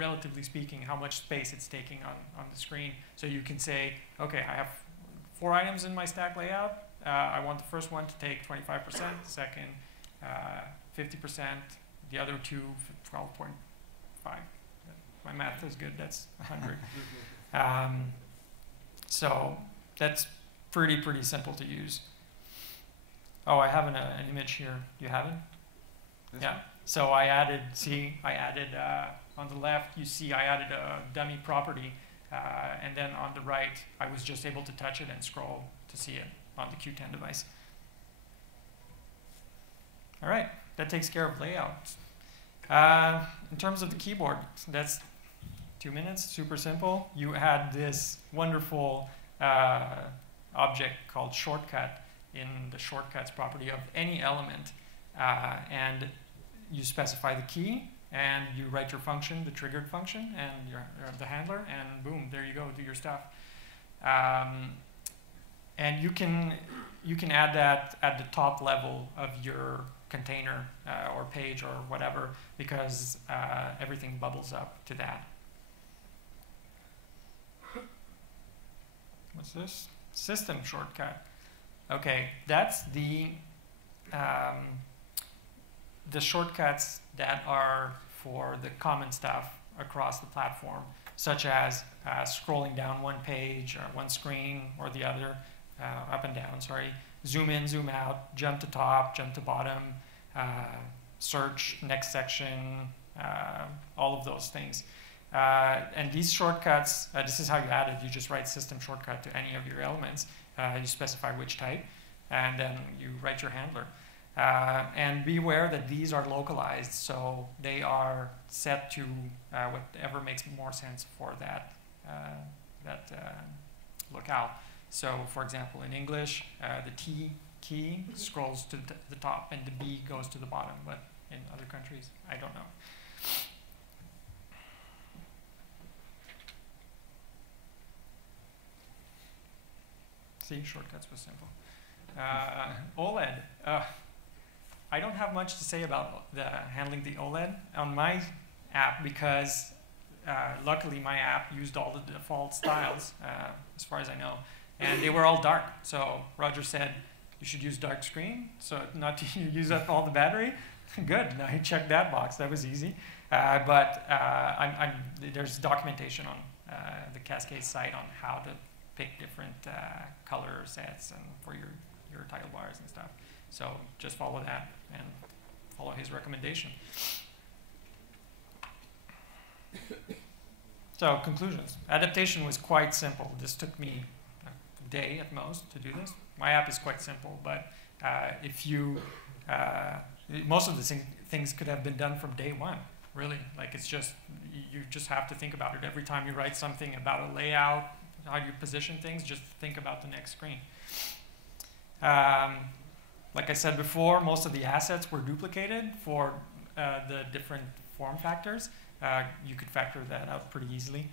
relatively speaking, how much space it's taking on the screen. So you can say, okay, I have 4 items in my stack layout. I want the first one to take 25%, the second 50%, the other two 12.5. My math is good, that's 100. So that's pretty simple to use. Oh, I have an image here. Do you have it? Yeah. So I added, on the left, you see I added a dummy property, and then on the right, I was just able to touch it and scroll to see it on the Q10 device. All right, that takes care of layout. In terms of the keyboard, that's 2 minutes, super simple. You had this wonderful object called shortcut in the shortcuts property of any element, and you specify the key, and you write your function, the triggered function, and the handler, and boom, there you go, do your stuff. And you can add that at the top level of your container or page or whatever, because everything bubbles up to that. What's this? System shortcut. Okay, that's the shortcuts that are for the common stuff across the platform, such as scrolling down one page or one screen or the other, up and down, sorry, zoom in, zoom out, jump to top, jump to bottom, search, next section, all of those things. And these shortcuts, this is how you add it. You just write system shortcut to any of your elements. You specify which type, and then you write your handler. And be aware that these are localized, so they are set to whatever makes more sense for that locale. So, for example, in English, the T key scrolls to the top and the B goes to the bottom, but in other countries, I don't know. See, shortcuts was simple. OLED. I don't have much to say about handling the OLED on my app because luckily my app used all the default styles as far as I know, and they were all dark. So Roger said you should use dark screen so not to use up all the battery. Good, I checked that box. That was easy. But there's documentation on the Cascade site on how to pick different color sets and for your title bars and stuff. So just follow that and follow his recommendation. So conclusions. Adaptation was quite simple. This took me a day at most to do this. My app is quite simple, but if you, most of the things could have been done from day one, really. Like it's just, you just have to think about it. Every time you write something about a layout, how you position things, just think about the next screen. Like I said before, most of the assets were duplicated for the different form factors. You could factor that out pretty easily.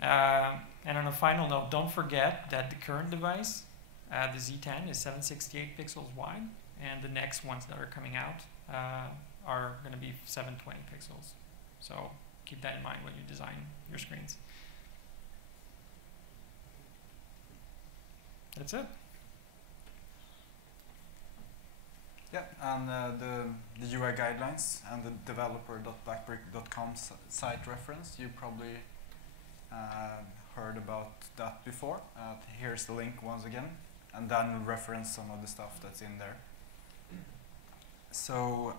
And on a final note, don't forget that the current device, the Z10, is 768 pixels wide, and the next ones that are coming out are going to be 720 pixels. So keep that in mind when you design your screens. That's it. Yeah, and the UI guidelines and the developer.blackberry.com site reference, you probably heard about that before. Here's the link once again, and then we'll reference some of the stuff that's in there. So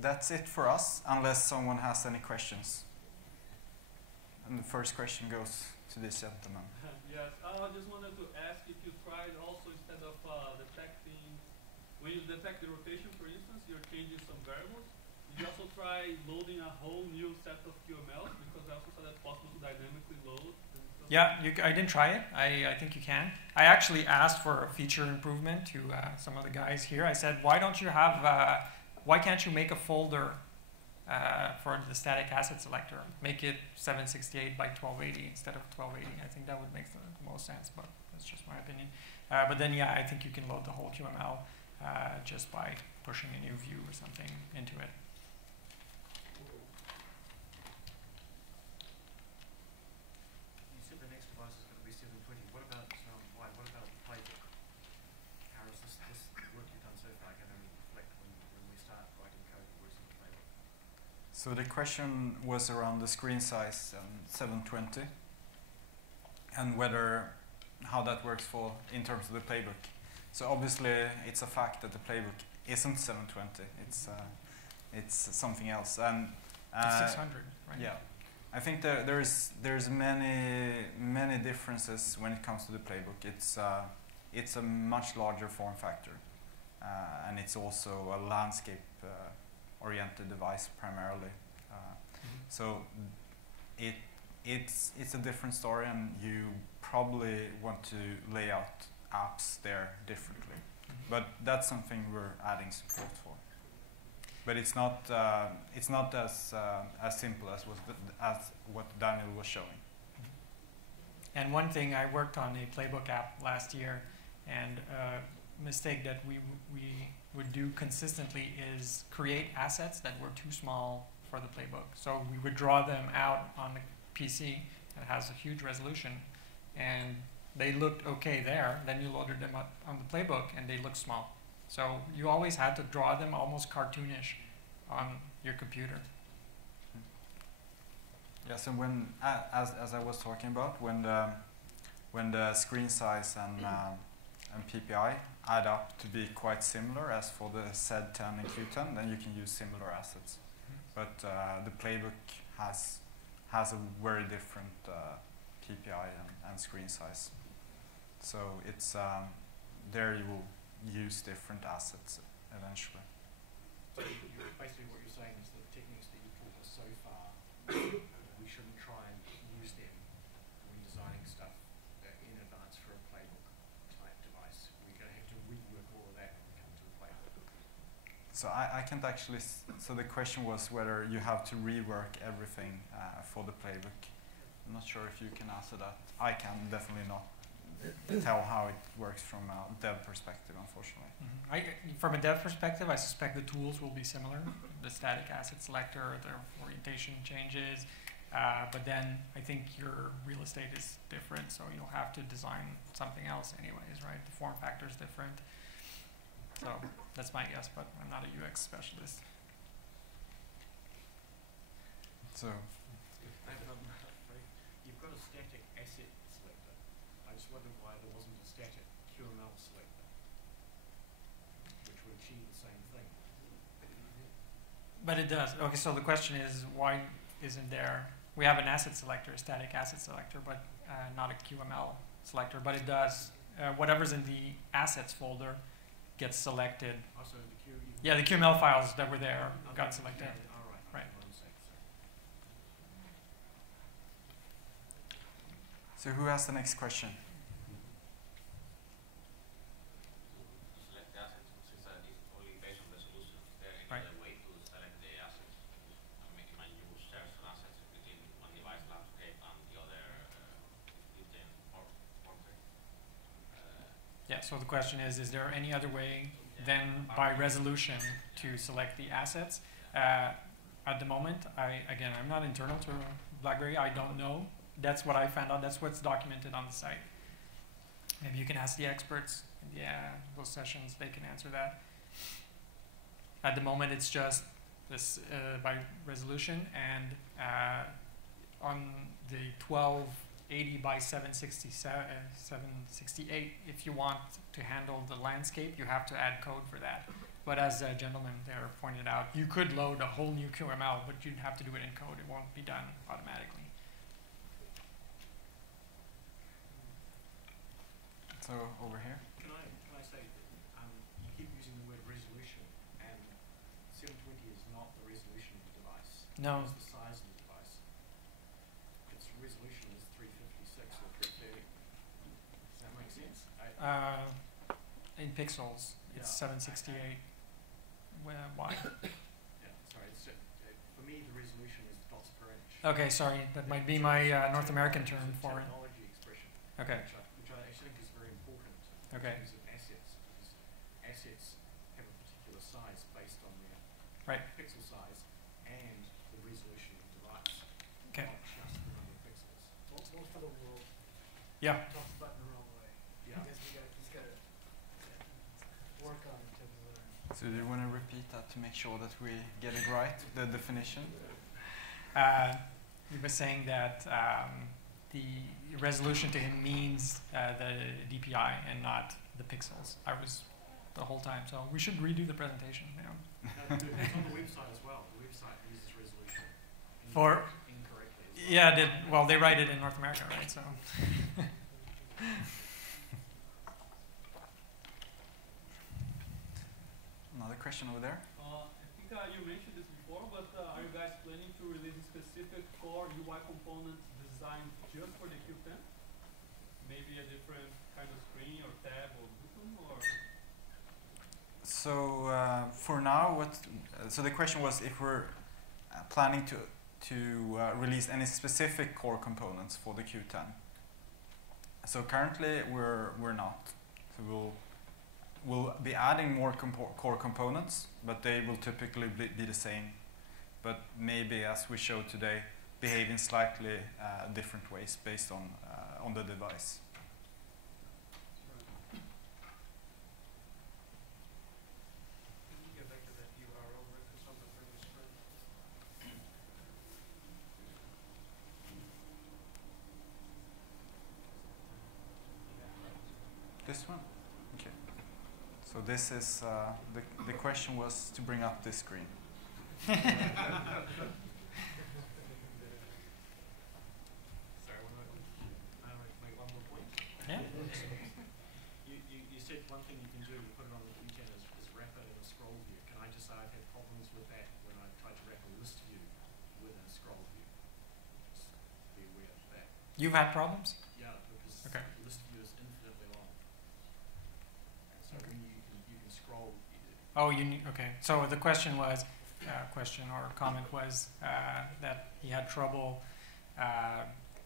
that's it for us, unless someone has any questions. And the first question goes to this gentleman. Yes, I just wanted to ask if you tried also, instead of detecting, when you detect the rotation, for instance, you're changing some variables. Did you also try loading a whole new set of QMLs? Because I also saw that it's possible to dynamically load. Yeah, I didn't try it. I think you can. I actually asked for a feature improvement to some of the guys here. I said, why don't you have, why can't you make a folder for the static asset selector? Make it 768 by 1280 instead of 1280. I think that would make the most sense, but that's just my opinion. But then, yeah, I think you can load the whole QML just by pushing a new view or something into it. So the question was around the screen size 720 and how that works in terms of the playbook. So obviously it's a fact that the playbook isn't 720. It's something else. And It's 600, right? yeah, I think there's many differences when it comes to the playbook. It's a much larger form factor, and it's also a landscape oriented device primarily. So it's a different story, and you probably want to lay out apps there differently. But that's something we're adding support for. But it's not as simple as what Daniel was showing. And one thing, I worked on a playbook app last year, and a mistake that we would do consistently is create assets that were too small for the playbook. So we would draw them out on the PC that has a huge resolution, and they looked okay there. Then you loaded them up on the playbook, and they looked small. So you always had to draw them almost cartoonish on your computer. Yes, and as I was talking about, when the screen size and PPI add up to be quite similar as for the Z10 and Q10, then you can use similar assets. But the playbook has a very different PPI and screen size. So it's there you will use different assets eventually. So basically what you're saying is that the techniques that you've taught us so far, we shouldn't try and use them when designing stuff in advance for a playbook type device. We're going to have to rework all of that when we come to the playbook. So I can't actually, so the question was whether you have to rework everything for the playbook. I'm not sure if you can answer that. I can definitely not tell how it works from a dev perspective, unfortunately. From a dev perspective, I suspect the tools will be similar. The static asset selector, the orientation changes, but then I think your real estate is different, so you'll have to design something else anyways, right? The form factor is different. So that's my guess, but I'm not a UX specialist. So You've got a static asset selector. I just wondered why there wasn't a static QML selector, which would achieve the same thing. But it does. Okay, so the question is, why isn't there? We have an asset selector, a static asset selector, but not a QML selector. But it does. Whatever's in the assets folder gets selected. Also, the Q. Yeah, the QML files that were there got selected. Yeah, all right. Right. So who has the next question? Select the assets, since it's only based on the solution, is there any Right. other way to select the assets? Imagine you share some assets between one device landscape and the other within portrait. Yeah, so the question is there any other way than by resolution to select the assets? At the moment, I'm not internal to BlackBerry, I don't know. That's what I found out, that's what's documented on the site. Maybe you can ask the experts, those sessions, they can answer that. At the moment, it's just this by resolution, and on the 1280 by 768, if you want to handle the landscape, you have to add code for that. But as a gentleman there pointed out, you could load a whole new QML, but you'd have to do it in code. It won't be done automatically. So over here. Can I say that you keep using the word resolution, and 720 is not the resolution of the device. No. It's the size of the device. Its resolution is 356 or 330. Does that make sense? In pixels, it's 768 wide. Yeah, sorry. For me, the resolution is dots per inch. Okay, sorry, that might be my North American term for it. Technology expression. Okay. Which I actually think is very important Okay. in terms of assets, because assets have a particular size based on their Right. pixel size and the resolution of the device. Okay. Not just the number of pixels. Most of the world Yeah. talks about it the wrong way. Yeah. I guess he's got to work on it to learn. So do you want to repeat that to make sure that we get it right, the definition? he was saying that the resolution to him means the DPI and not the pixels. I was the whole time, so we should redo the presentation. You know. No, it's on the website as well. The website uses resolution For incorrectly as well. well, they write it in North America, right? So. Another question over there. I think you mentioned this before, but are you guys planning to release a specific core UI component designed just for the Qt10? Maybe a different kind of screen or tab or button, or? So for now, so the question was if we're planning to release any specific core components for the Qt10. So currently we're not. So we'll be adding more core components, but they will typically be the same. But maybe, as we showed today, behave in slightly different ways based on the device. Can you get back to that URL reference on the previous screen? This one? Okay. So this is, the question was to bring up this screen. Sorry, make one more point. Yeah. You said one thing you can do to put it on the Qt10 is wrap it in a scroll view. Can I just say I've had problems with that when I tried to wrap a list view within a scroll view? Just be aware of that. You've had problems? Yeah, because Okay. the list view is infinitely long. So when you can scroll. Oh, okay. So the question was, question or comment was that he had trouble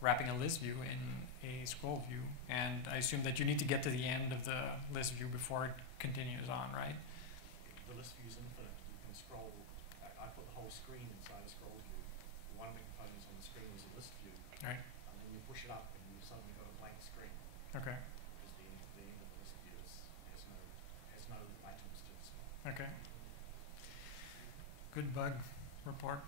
wrapping a list view in a scroll view, and I assume that you need to get to the end of the list view before it continues on, right? The list view is infinite. You can scroll. I put the whole screen inside a scroll view. One of the components on the screen was a list view. Right. And then you push it up and you've suddenly got a blank screen. Okay. Because the end of the list view has no items to display. Okay. Good bug report.